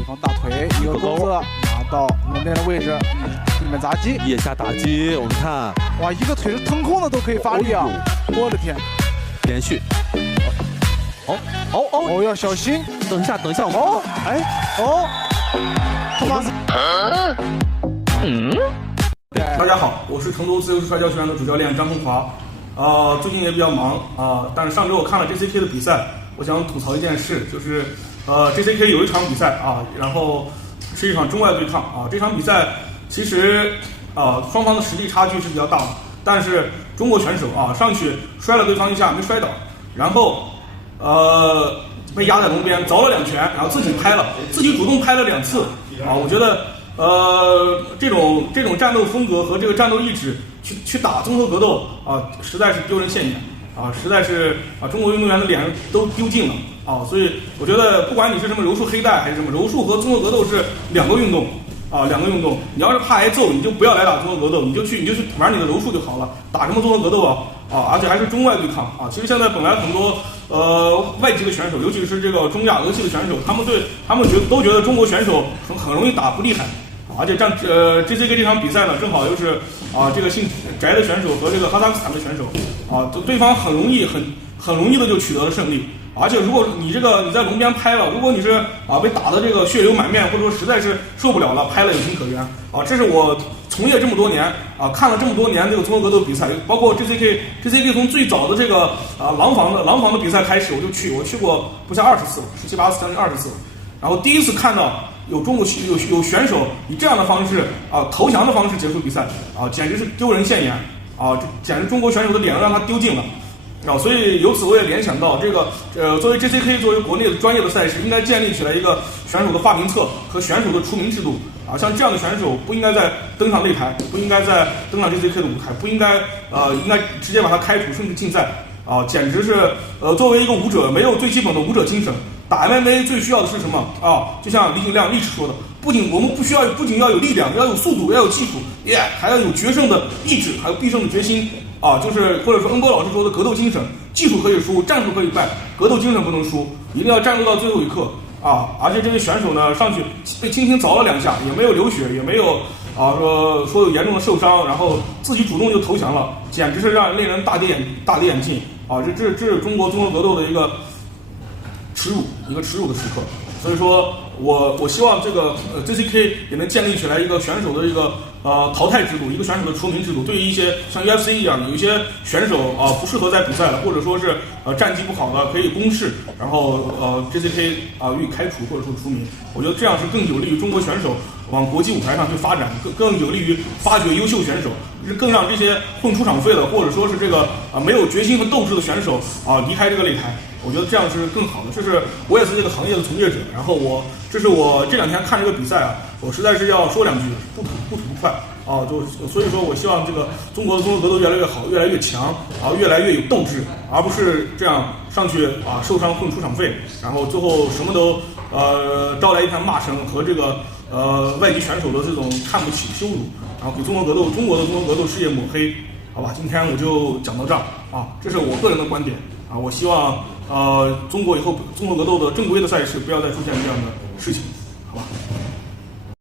对方大腿一个钩子拿到门边的位置，地面砸击，腋下打击，我们看，哇，一个腿是腾空的都可以发力啊！我的天，连续，哦，要小心，等一下，哦，哎，哦，他妈，大家好，我是成都自由式摔跤学院的主教练张鹏华。最近也比较忙但是上周我看了 JCK 的比赛，我想吐槽一件事，就是JCK 有一场比赛然后是一场中外对抗这场比赛其实双方的实力差距是比较大的，但是中国选手上去摔了对方一下没摔倒，然后被压在笼边凿了2拳，然后自己主动拍了2次我觉得这种战斗风格和这个战斗意志去打综合格斗实在是丢人现眼实在是中国运动员的脸都丢尽了所以我觉得不管你是什么柔术黑带还是什么，柔术和综合格斗是2个运动2个运动。你要是怕挨揍，你就不要来打综合格斗，你就去玩你的柔术就好了，打什么综合格斗而且还是中外对抗其实现在本来很多外籍的选手，尤其是这个中亚俄系的选手，他们都觉得中国选手很容易打不厉害而且JCK 这场比赛呢，正好又是这个姓翟的选手和这个哈萨克斯坦的选手对方很容易的就取得了胜利。而且如果你在笼边拍了，如果你是被打的这个血流满面，或者说实在是受不了了，拍了有情可原这是我从业这么多年看了这么多年这个综合格斗比赛，包括 JCK 从最早的这个廊坊的比赛开始我去过不下20次，17、18次将近20次，然后第一次看到有选手以这样的方式投降的方式结束比赛简直是丢人现眼这简直中国选手的脸让他丢尽了所以由此我也联想到这个作为 JCK 作为国内的专业的赛事，应该建立起来一个选手的发名册和选手的除名制度像这样的选手不应该再登上擂台，不应该再登上 JCK 的舞台，不应该应该直接把他开除甚至禁赛简直是作为一个武者没有最基本的武者精神。打 MMA 最需要的是什么就像李景亮历史说的，我们不仅要有力量，要有速度，要有技术还要有决胜的意志，还有必胜的决心就是或者说恩波老师说的格斗精神，技术可以输，战术可以败，格斗精神不能输，一定要战斗到最后一刻而且这位选手呢上去被轻轻凿了2下，也没有流血，也没有说有严重的受伤，然后自己主动就投降了，简直是令人大跌眼镜这是中国综合格斗的一个耻辱的时刻。所以说我希望这个JCK 也能建立起来一个选手的一个淘汰制度，一个选手的除名制度。对于一些像 UFC 一样有一些选手不适合再比赛了，或者说是战绩不好的可以公示，然后JCK 予以开除或者说除名。我觉得这样是更有利于中国选手往国际舞台上去发展，更有利于发掘优秀选手，更让这些混出场费的或者说是这个没有决心和斗志的选手离开这个擂台。我觉得这样是更好的。这是我也是这个行业的从业者，然后这是我这2天看这个比赛我实在是要说2句，不吐不快所以说我希望这个中国的综合格斗越来越好，越来越强越来越有斗志，而不是这样上去受伤混出场费，然后最后什么都招来一片骂声和这个外籍选手的这种看不起羞辱，然后给中国的综合格斗事业抹黑。好吧，今天我就讲到这儿这是我个人的观点我希望中国以后综合格斗的正规的赛事不要再出现这样的事情。